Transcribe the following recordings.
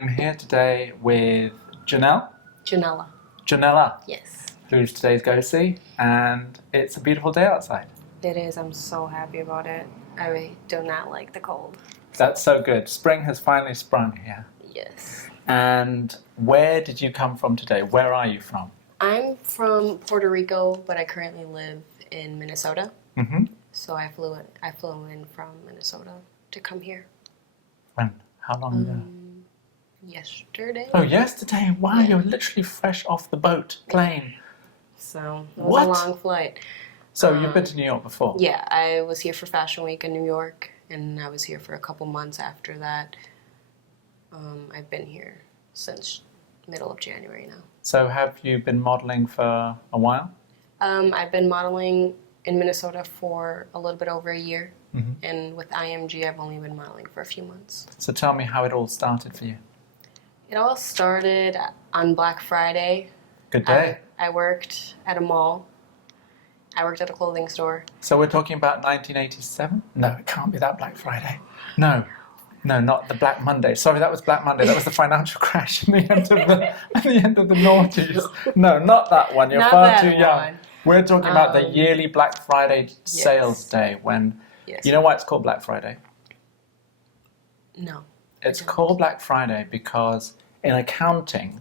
I'm here today with Jenella. Jenella, Yes. who's today's go-see, and it's a beautiful day outside. It is. I'm so happy about it. I do not like the cold. That's so good. Spring has finally sprung here. Yes. And where did you come from today? Where are you from? I'm from Puerto Rico, but I currently live in Minnesota. Mm-hmm. So I flew in from Minnesota to come here. When? How long ago? Yesterday. Oh, yesterday. Wow, Yeah. you're literally fresh off the boat, plane. So it was What? a long flight. So you've been to New York before? Yeah, I was here for Fashion Week in New York, and I was here for a couple months after that. I've been here since middle of January now. So have you been modeling for a while? I've been modeling in Minnesota for a little bit over a year, Mm-hmm. and with IMG, I've only been modeling for a few months. So tell me how it all started for you. It all started on Black Friday. Good day. I worked at a mall. I worked at a clothing store. So we're talking about 1987? No, it can't be that Black Friday. No, not the Black Monday. Sorry, that was Black Monday. That was the financial crash at the end of the noughties. No, not that one. You're Not far that too young. one. We're talking about the yearly Black Friday sales day when... Yes. You know why it's called Black Friday? No. It's called Black Friday because in accounting,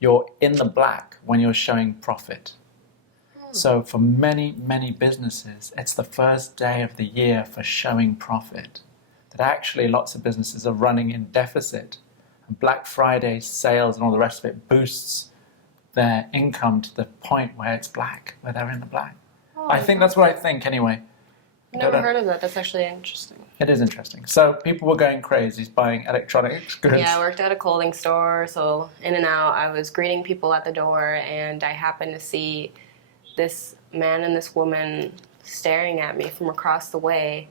you're in the black when you're showing profit. So for many, many businesses, it's the first day of the year for showing profit. That actually lots of businesses are running in deficit. And Black Friday sales and all the rest of it boosts their income to the point where it's black, where they're in the black. I think that's what I think anyway. Never heard of that. That's actually interesting. It is interesting. So people were going crazy buying electronics goods. Yeah, I worked at a clothing store, so in and out, I was greeting people at the door, and I happened to see this man and this woman staring at me from across the way.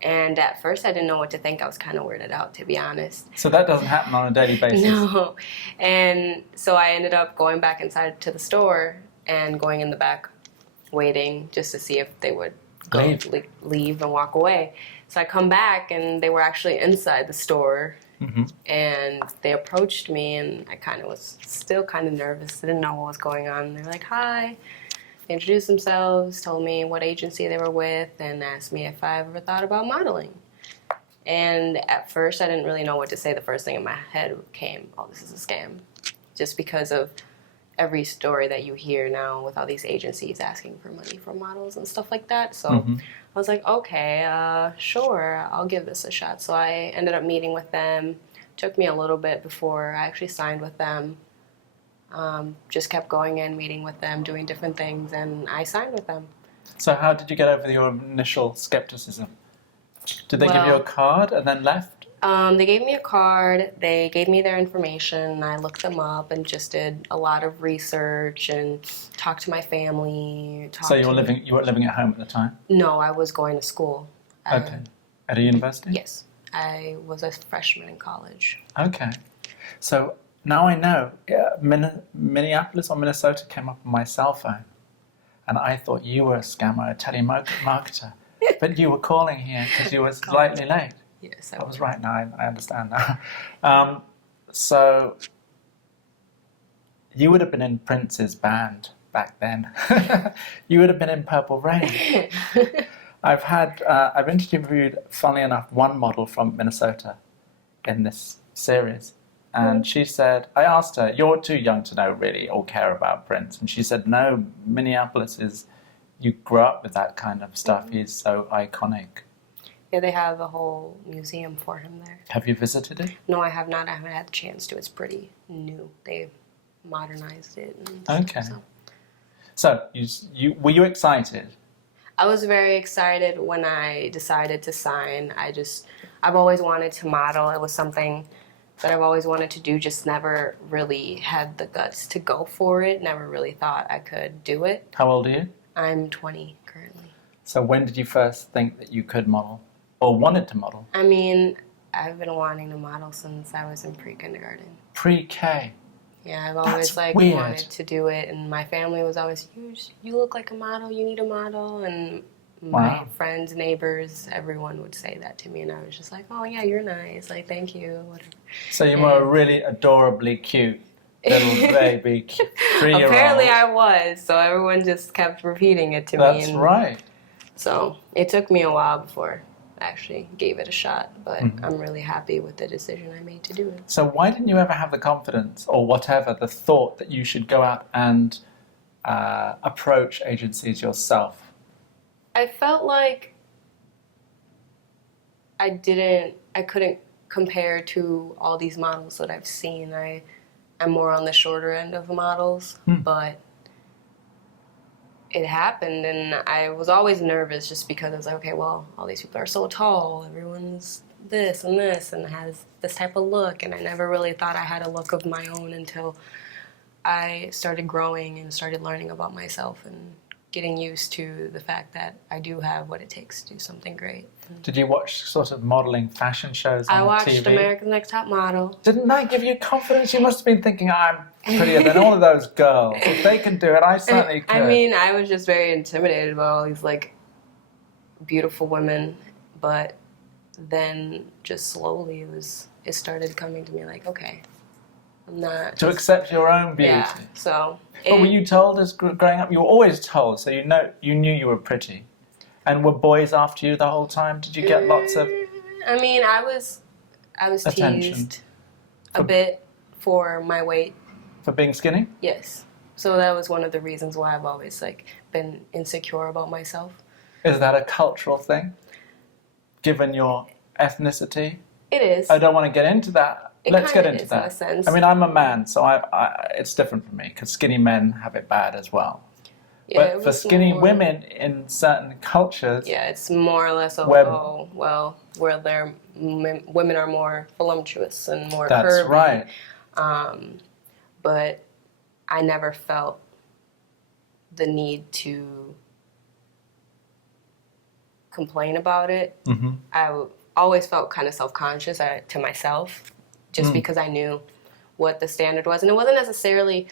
And at first, I didn't know what to think. I was kind of weirded out, to be honest. So that doesn't happen on a daily basis? No. And so I ended up going back inside to the store and going in the back, waiting just to see if they would leave and walk away. So I come back, and they were actually inside the store. Mm-hmm. And they approached me, and I kind of was still kind of nervous. I didn't know what was going on. They were like, hi. They introduced themselves, told me what agency they were with, and asked me if I ever thought about modeling. And at first, I didn't really know what to say. The first thing in my head came, oh, this is a scam. Just because of every story that you hear now with all these agencies asking for money for models and stuff like that. So I was like, okay, sure, I'll give this a shot. So I ended up meeting with them. Took me a little bit before I actually signed with them. Just kept going in, meeting with them, doing different things, and I signed with them. So how did you get over your initial skepticism? Did they give you a card and then left? They gave me a card, they gave me their information, I looked them up and just did a lot of research and talked to my family. So you weren't living at home at the time? No, I was going to school. Okay. At a university? Yes. I was a freshman in college. Okay. So now I know Minneapolis or Minnesota came up on my cell phone, and I thought you were a scammer, a telemarketer, but you were calling here because you were slightly late. Yes, I was right now. I understand now. So you would have been in Prince's band back then. You would have been in Purple Rain. I've interviewed, funnily enough, one model from Minnesota in this series. And she said, I asked her, you're too young to know really or care about Prince. And she said, no, Minneapolis you grew up with that kind of stuff. He's so iconic. Yeah, they have a whole museum for him there. Have you visited it? No, I have not. I haven't had the chance to. It's pretty new. They modernized it. Okay. So were you excited? I was very excited when I decided to sign. I've always wanted to model. It was something that I've always wanted to do, just never really had the guts to go for it. Never really thought I could do it. How old are you? I'm 20 currently. So when did you first think that you could model or wanted to model? I mean, I've been wanting to model since I was in pre-kindergarten. Pre-K? Yeah, I've always weird. wanted to do it, and my family was always, you look like a model, you need a model, and My Wow. friends, neighbors, everyone would say that to me, and I was just like, "Oh yeah, you're nice. Like, thank you." Whatever. So you were a really adorably cute little baby 3-year-old. Apparently, I was. So everyone just kept repeating it to me. That's And right. so it took me a while before I actually gave it a shot, but I'm really happy with the decision I made to do it. So why didn't you ever have the confidence or whatever, the thought that you should go out and approach agencies yourself? I felt like I couldn't compare to all these models that I've seen. I'm more on the shorter end of models, but it happened, and I was always nervous just because I was like, okay, well, all these people are so tall, everyone's this and has this type of look, and I never really thought I had a look of my own until I started growing and started learning about myself and getting used to the fact that I do have what it takes to do something great. Did you watch sort of modelling fashion shows on I watched TV? America's Next Top Model. Didn't that give you confidence? You must have been thinking, I'm prettier than all of those girls. If they can do it, I certainly could. I mean, I was just very intimidated about all these, like, beautiful women, but then just slowly it started coming to me like, okay, I'm not... To accept your own beauty. Yeah, so... But were you told as growing up? You were always told, so you knew you were pretty. And were boys after you the whole time? Did you get lots of... I mean, I was attention teased a bit for my weight. For being skinny? Yes. So that was one of the reasons why I've always, like, been insecure about myself. Is that a cultural thing? Given your ethnicity? It is. I don't want to get into that. Let's get into that. In a sense. I mean, I'm a man, so it's different for me, because skinny men have it bad as well. Yeah, but for skinny women in certain cultures... Yeah, it's more or less of, where their women are more voluptuous and more curvy. That's right. But I never felt the need to complain about it. Mm-hmm. I always felt kind of self-conscious to myself, just because I knew what the standard was. And it wasn't necessarily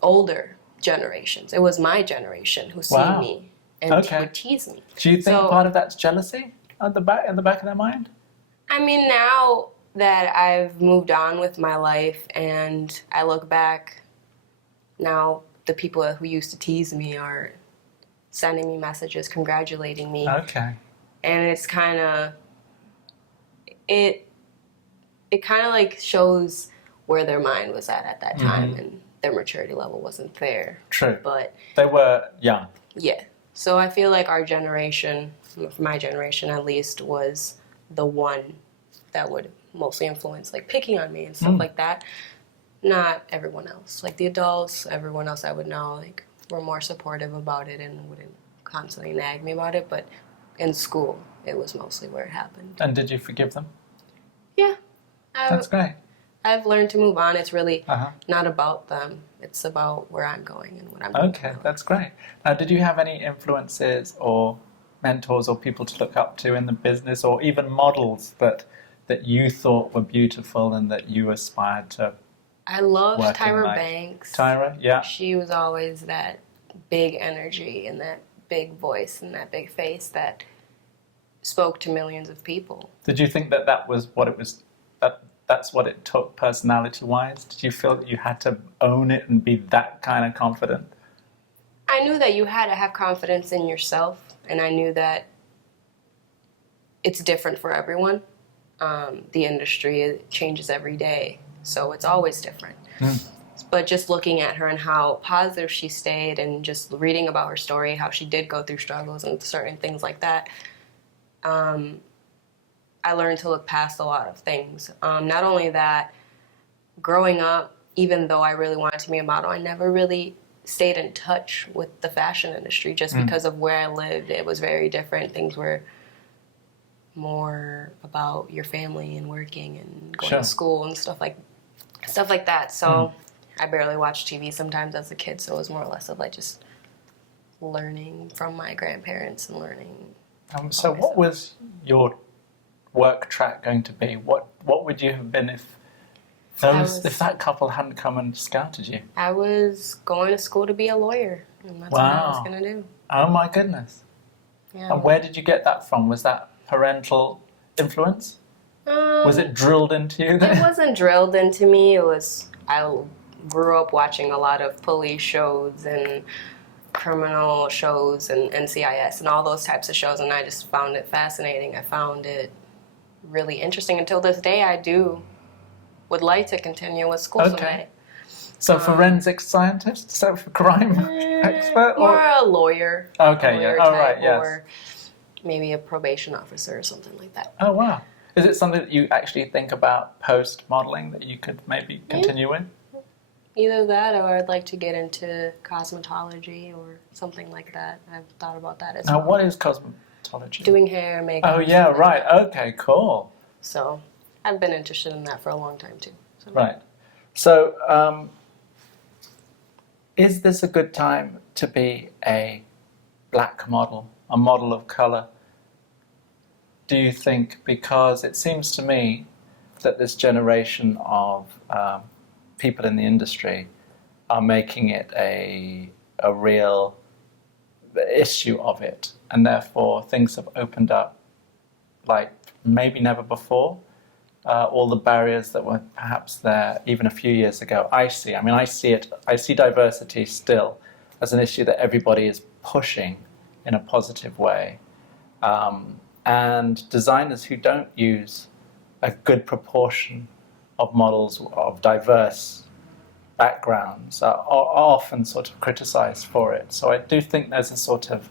older generations. It was my generation who see me and would tease me. Do you think part of that's jealousy in the back of their mind? I mean, now that I've moved on with my life and I look back, now the people who used to tease me are sending me messages congratulating me. Okay. And it's kind of... It kind of like shows where their mind was at that time, and their maturity level wasn't there. True. But they were young. Yeah. So I feel like our generation, my generation at least, was the one that would mostly influence, like, picking on me and stuff like that. Not everyone else. Like, the adults, everyone else I would know, like, were more supportive about it and wouldn't constantly nag me about it. But in school, it was mostly where it happened. And did you forgive them? Yeah. That's great. I've learned to move on. It's really not about them. It's about where I'm going and what I'm doing. Okay, that's great. Now, did you have any influences or mentors or people to look up to in the business, or even models that you thought were beautiful and that you aspired to? I loved Tyra like? Banks. Tyra, yeah. She was always that big energy and that big voice and that big face that spoke to millions of people. Did you think that was what it was? That's what it took personality-wise? Did you feel that you had to own it and be that kind of confident? I knew that you had to have confidence in yourself, and I knew that it's different for everyone. The industry changes every day, so it's always different. But just looking at her and how positive she stayed, and just reading about her story, how she did go through struggles and certain things like that, I learned to look past a lot of things. Not only that, growing up, even though I really wanted to be a model, I never really stayed in touch with the fashion industry just because of where I lived. It was very different. Things were more about your family and working and going to school and stuff like that. So I barely watched TV sometimes as a kid, so it was more or less of like just learning from my grandparents and learning. So what was your work track going to be? What would you have been if that couple hadn't come and scouted you? I was going to school to be a lawyer, and that's what I was going to do. Oh my goodness. Yeah. And where did you get that from? Was that parental influence? Was it drilled into you? It wasn't drilled into me. I grew up watching a lot of police shows and criminal shows and NCIS and all those types of shows, and I just found it fascinating. I found it really interesting. Until this day, would like to continue with school someday. So forensic scientist, so for crime expert, or a lawyer. Okay, a lawyer yeah, all right, yes. Or maybe a probation officer or something like that. Oh wow! Is it something that you actually think about post modeling that you could maybe continue with? Either that, or I'd like to get into cosmetology or something like that. I've thought about that as well. Now, what is cosmetology? Doing hair, makeup. Oh yeah, right. Like Okay, cool. So I've been interested in that for a long time too. So. Right. So, is this a good time to be a black model, a model of color? Do you think? Because it seems to me that this generation of people in the industry are making it a real issue of it, and therefore things have opened up like maybe never before. All the barriers that were perhaps there even a few years ago, I see it. I see diversity still as an issue that everybody is pushing in a positive way. And designers who don't use a good proportion of models of diverse backgrounds are often sort of criticized for it. So I do think there's a sort of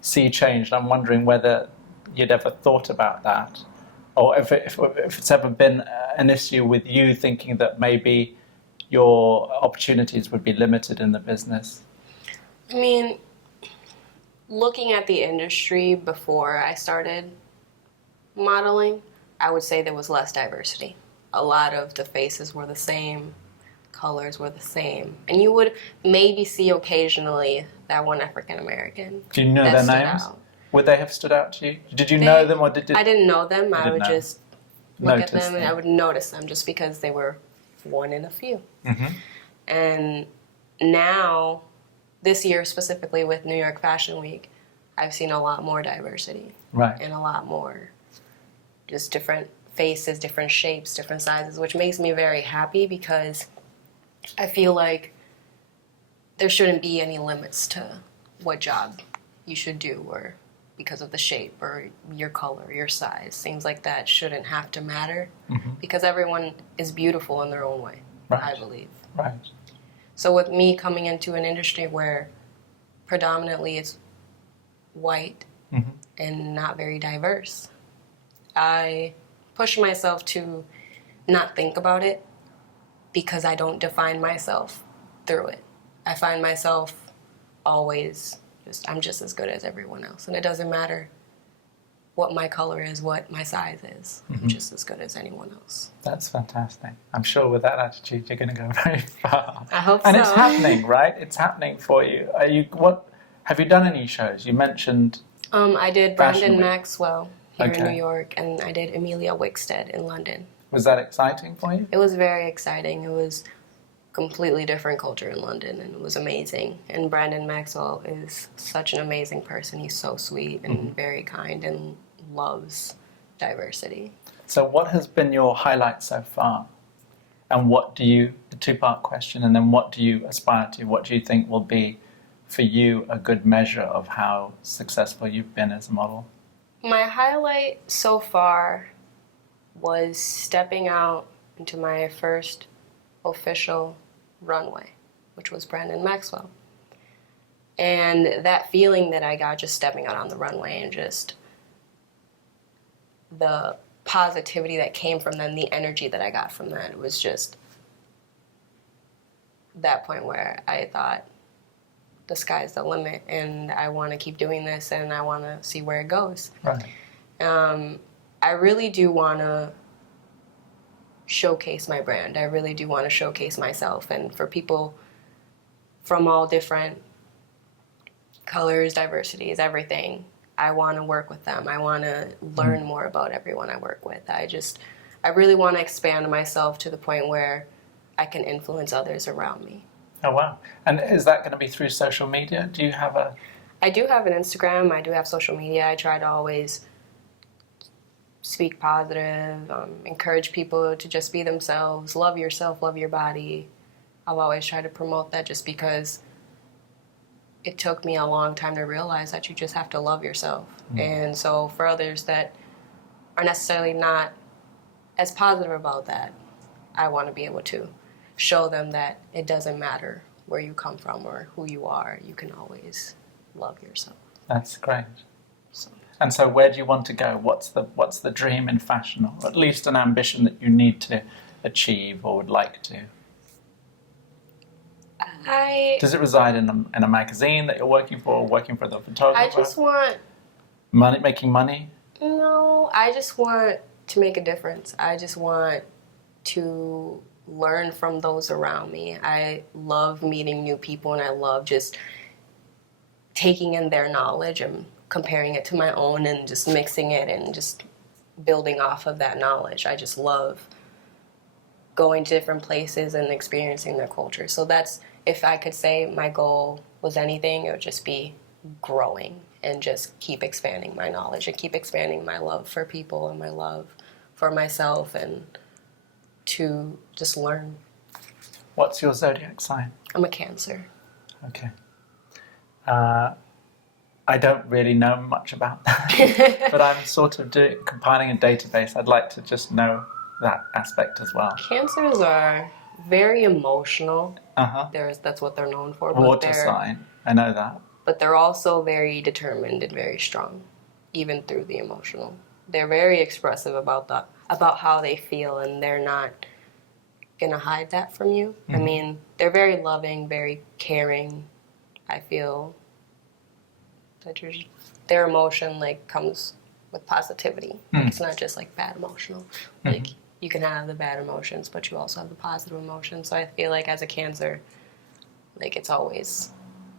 sea change. And I'm wondering whether you'd ever thought about that, or if it's ever been an issue with you thinking that maybe your opportunities would be limited in the business. I mean, looking at the industry before I started modeling, I would say there was less diversity. A lot of the faces were the same, colors were the same, and you would maybe see occasionally that one African American. Do you know their names? Would they have stood out to you? Did you know them, or did I didn't know them. I would just look at them, and I would notice them just because they were one in a few. Mm-hmm. And now, this year specifically with New York Fashion Week, I've seen a lot more diversity. Right. And a lot more just different faces, different shapes, different sizes, which makes me very happy because I feel like there shouldn't be any limits to what job you should do, or because of the shape or your color, your size. Things like that shouldn't have to matter, because everyone is beautiful in their own way, I believe. Right. So with me coming into an industry where predominantly it's white and not very diverse, I push myself to not think about it because I don't define myself through it. I find myself always I'm just as good as everyone else. And it doesn't matter what my color is, what my size is. I'm just as good as anyone else. That's fantastic. I'm sure with that attitude, you're going to go very far. I hope and so. And it's happening, right? It's happening for you. Have you done any shows? You mentioned I did Brandon Maxwell here in New York, and I did Emilia Wickstead in London. Was that exciting for you? It was very exciting. It was completely different culture in London, and it was amazing. And Brandon Maxwell is such an amazing person. He's so sweet and very kind and loves diversity. So what has been your highlight so far? And the two-part question, and then what do you aspire to? What do you think will be, for you, a good measure of how successful you've been as a model? My highlight so far was stepping out into my first official runway, which was Brandon Maxwell. And that feeling that I got just stepping out on the runway, and just the positivity that came from them, the energy that I got from that, it was just that point where I thought, the sky's the limit, and I want to keep doing this, and I want to see where it goes. Right. I really do want to showcase my brand. I really do want to showcase myself, and for people from all different colors, diversities, everything, I want to work with them. I want to learn more about everyone I work with. I really want to expand myself to the point where I can influence others around me. Oh, wow. And is that going to be through social media? Do you have a I do have an Instagram. I do have social media. I try to always speak positive, encourage people to just be themselves, love yourself, love your body. I've always tried to promote that just because it took me a long time to realize that you just have to love yourself. And so for others that are necessarily not as positive about that, I want to be able to show them that it doesn't matter where you come from or who you are. You can always love yourself. That's great. So. And so where do you want to go? What's the dream in fashion, or at least an ambition that you need to achieve or would like to? Does it reside in a magazine that you're working for, or working for the photographer? I just want... Making money? No, I just want to make a difference. I just want to learn from those around me. I love meeting new people, and I love just taking in their knowledge and comparing it to my own and just mixing it and just building off of that knowledge. I just love going to different places and experiencing their culture. So that's, if I could say my goal was anything, it would just be growing and just keep expanding my knowledge and keep expanding my love for people and my love for myself, and to just learn. What's your zodiac sign? I'm a Cancer. Okay. I don't really know much about that, but I'm sort of compiling a database. I'd like to just know that aspect as well. Cancers are very emotional. That's what they're known for. Water sign, I know that. But they're also very determined and very strong, even through the emotional. They're very expressive about how they feel, and they're not gonna hide that from you. I mean, they're very loving, very caring. I feel that their emotion comes with positivity. It's not just bad emotional. You can have the bad emotions, but you also have the positive emotions. So I feel like as a Cancer, it's always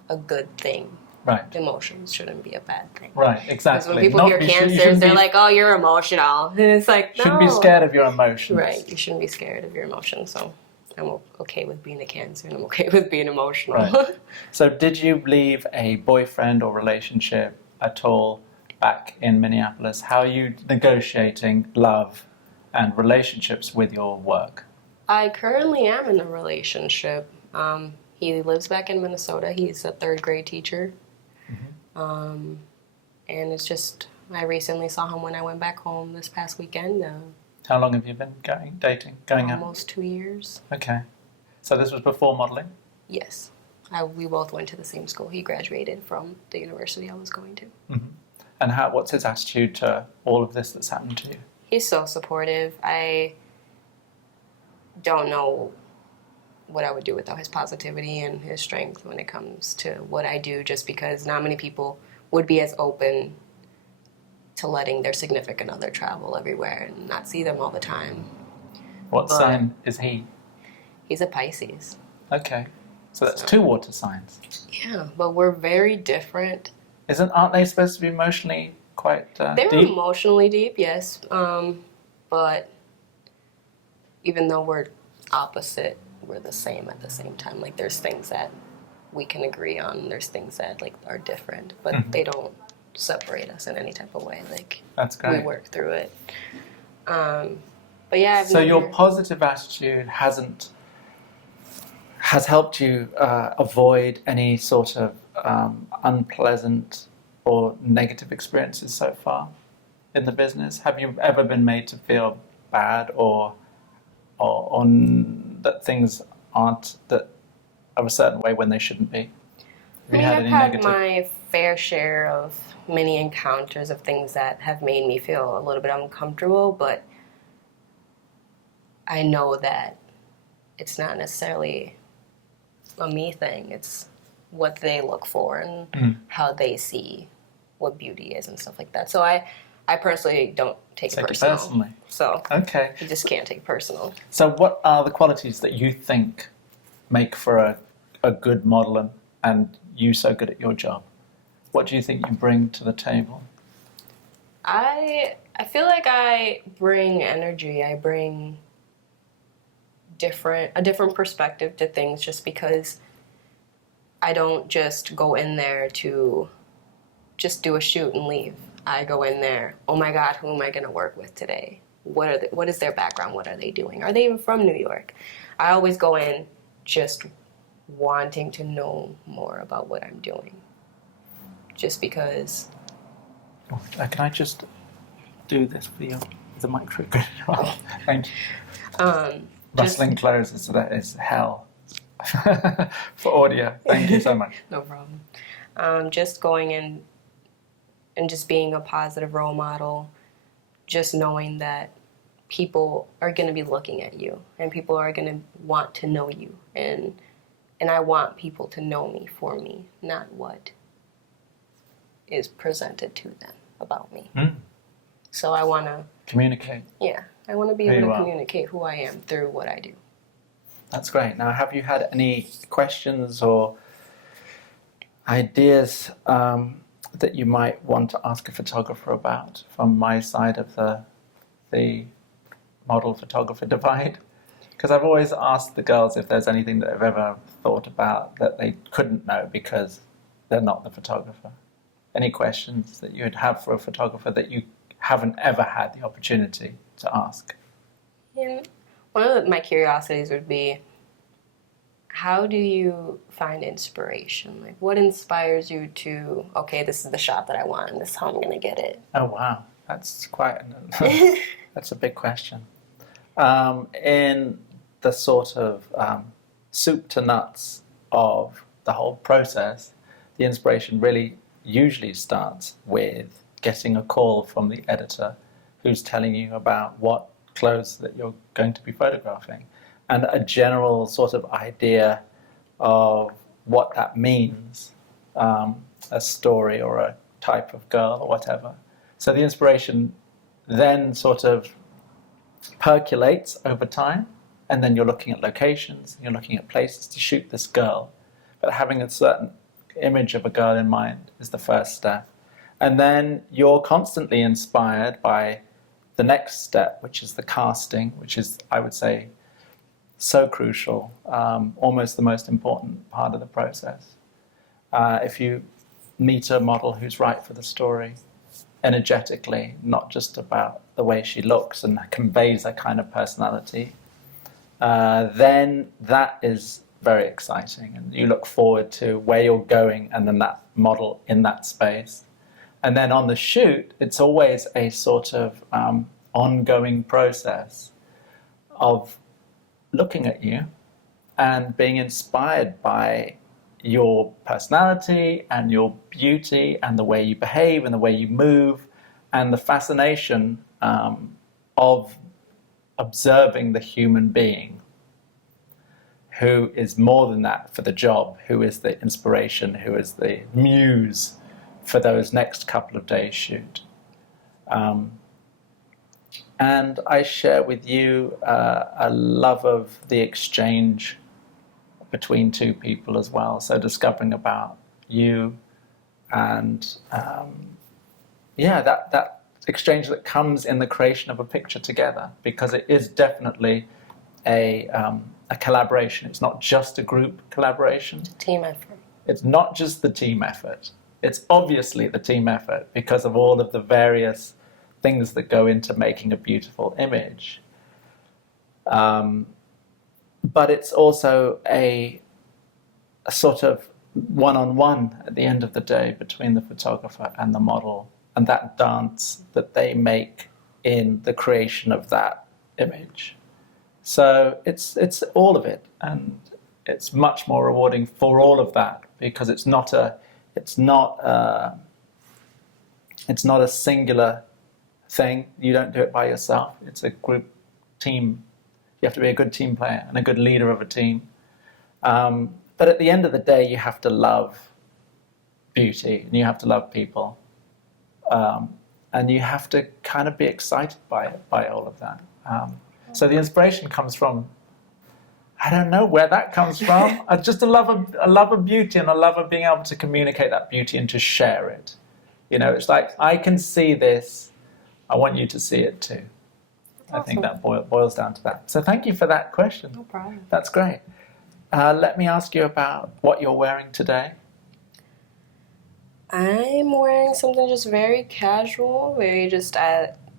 a good thing. Right. Emotions shouldn't be a bad thing. Right, exactly. Because when people hear Cancers, they're like, "Oh, you're emotional." And it's like, no. Shouldn't be scared of your emotions. Right. You shouldn't be scared of your emotions. So I'm okay with being a Cancer, and I'm okay with being emotional. Right. So did you leave a boyfriend or relationship at all back in Minneapolis? How are you negotiating love and relationships with your work? I currently am in a relationship. He lives back in Minnesota. He's a third grade teacher. And it's just, I recently saw him when I went back home this past weekend. How long have you been dating? Almost 2 years. Okay. So this was before modeling? Yes. We both went to the same school. He graduated from the university I was going to. And what's his attitude to all of this that's happened to you? He's so supportive. I don't know what I would do without his positivity and his strength when it comes to what I do, just because not many people would be as open to letting their significant other travel everywhere and not see them all the time. What sign is he? He's a Pisces. Okay. So that's 2 water signs. Yeah, but we're very different. Aren't they supposed to be emotionally quite They're deep? emotionally deep, yes. But even though we're opposite, we're the same at the same time. There's things that we can agree on. There's things that are different, but they don't separate us in any type of way. That's great. We work through it. But yeah. So your positive attitude has helped you avoid any sort of unpleasant or negative experiences so far in the business? Have you ever been made to feel bad or that things aren't that of a certain way when they shouldn't be? I've had my fair share of many encounters of things that have made me feel a little bit uncomfortable, but I know that it's not necessarily a me thing. It's what they look for and how they see what beauty is and stuff like that. So I personally don't take it personally. So okay. You just can't take it personal. So what are the qualities that you think make for a good model and you so good at your job? What do you think you bring to the table? I feel like I bring energy. I bring a different perspective to things, just because I don't just go in there to just do a shoot and leave. I go in there, oh my God, who am I going to work with today? What is their background? What are they doing? Are they even from New York? I always go in just wanting to know more about what I'm doing. Just because. Oh, can I just do this for you? The microphone. Thank you. Rustling clothes is hell for audio. Thank you so much. No problem. Just going in and just being a positive role model, just knowing that people are going to be looking at you and people are going to want to know you. And I want people to know me for me, not what is presented to them about me. So I want to communicate. Yeah, I want to be able to communicate who I am through what I do. That's great. Now, have you had any questions or ideas that you might want to ask a photographer about from my side of the model photographer divide? Because I've always asked the girls if there's anything that they've ever thought about that they couldn't know because they're not the photographer. Any questions that you'd have for a photographer that you haven't ever had the opportunity to ask? Yeah. One of my curiosities would be, how do you find inspiration? Like, what inspires you to, okay, this is the shot that I want, and this is how I'm going to get it? Oh, wow. That's that's a big question. In the sort of soup to nuts of the whole process, the inspiration really usually starts with getting a call from the editor who's telling you about what clothes that you're going to be photographing and a general sort of idea of what that means, a story or a type of girl or whatever. So the inspiration then sort of percolates over time, and then you're looking at locations, you're looking at places to shoot this girl. But having a certain image of a girl in mind is the first step. And then you're constantly inspired by the next step, which is the casting, which is, I would say, so crucial, almost the most important part of the process. If you meet a model who's right for the story, energetically, not just about the way she looks and conveys a kind of personality, then that is very exciting. And you look forward to where you're going and then that model in that space. And then on the shoot, it's always a sort of ongoing process of looking at you and being inspired by your personality and your beauty and the way you behave and the way you move and the fascination of observing the human being who is more than that for the job, who is the inspiration, who is the muse for those next couple of days shoot. And I share with you a love of the exchange between two people as well. So discovering about you and that exchange that comes in the creation of a picture together, because it is definitely a collaboration. It's not just a group collaboration. It's a team effort. It's not just the team effort. It's obviously the team effort because of all of the various things that go into making a beautiful image. But it's also a sort of one-on-one at the end of the day between the photographer and the model, and that dance that they make in the creation of that image. So it's all of it, and it's much more rewarding for all of that because it's not a singular thing. You don't do it by yourself. It's a group team. You have to be a good team player and a good leader of a team. But at the end of the day, you have to love beauty and you have to love people. And you have to kind of be excited by all of that. So the inspiration comes from, I don't know where that comes from. Just a love of beauty and a love of being able to communicate that beauty and to share it. You know, it's like, I can see this. I want you to see it too. Awesome. I think that boils down to that. So thank you for that question. No problem. That's great. Let me ask you about what you're wearing today. I'm wearing something just very casual, very just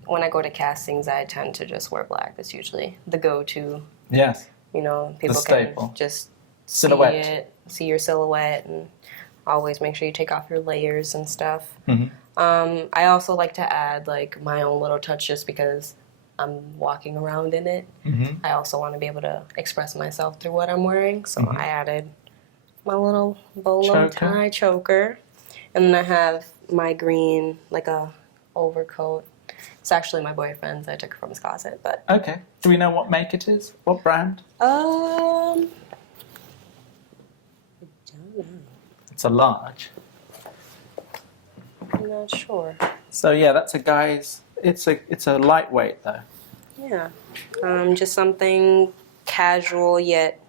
when I go to castings, I tend to just wear black. It's usually the go-to. Yes. You know, The people staple. can just Silhouette. see your silhouette, and always make sure you take off your layers and stuff. Mhm. I also like to add like my own little touch just because I'm walking around in it. Mhm. I also want to be able to express myself through what I'm wearing, so Mhm. I added my little bolo Choker. tie choker, and then I have my green like a overcoat. It's actually my boyfriend's. I took it from his closet, but Okay. Do we know what make it is? What brand? I don't know. It's a large. I'm not sure. So yeah, that's a guy's. It's a lightweight though. Yeah, just something casual yet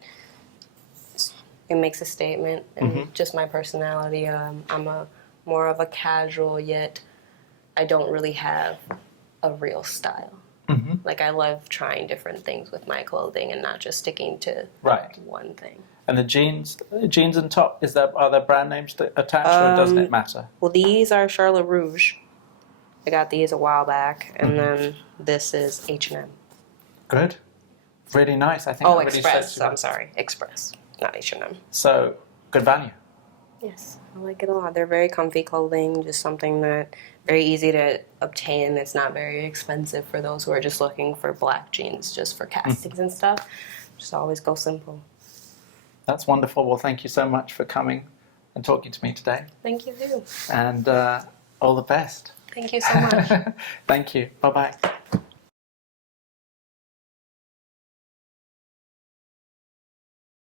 it makes a statement, and just my personality. I'm a more of a casual yet I don't really have a real style. Mm-hmm. Like I love trying different things with my clothing and not just sticking to Right. one thing. And the jeans and top, are there brand names attached, or doesn't it matter? Well, these are Charlotte Rouge. I got these a while back, and then this is H&M. Good. Really nice. I think. Oh, that really Express. sets you up. I'm sorry, Express, not H&M. So good value. Yes, I like it a lot. They're very comfy clothing, just something that very easy to obtain. It's not very expensive for those who are just looking for black jeans just for castings and stuff. Just always go simple. That's wonderful. Well, thank you so much for coming and talking to me today. Thank you, too. And all the best. Thank you so much. Thank you. Bye-bye.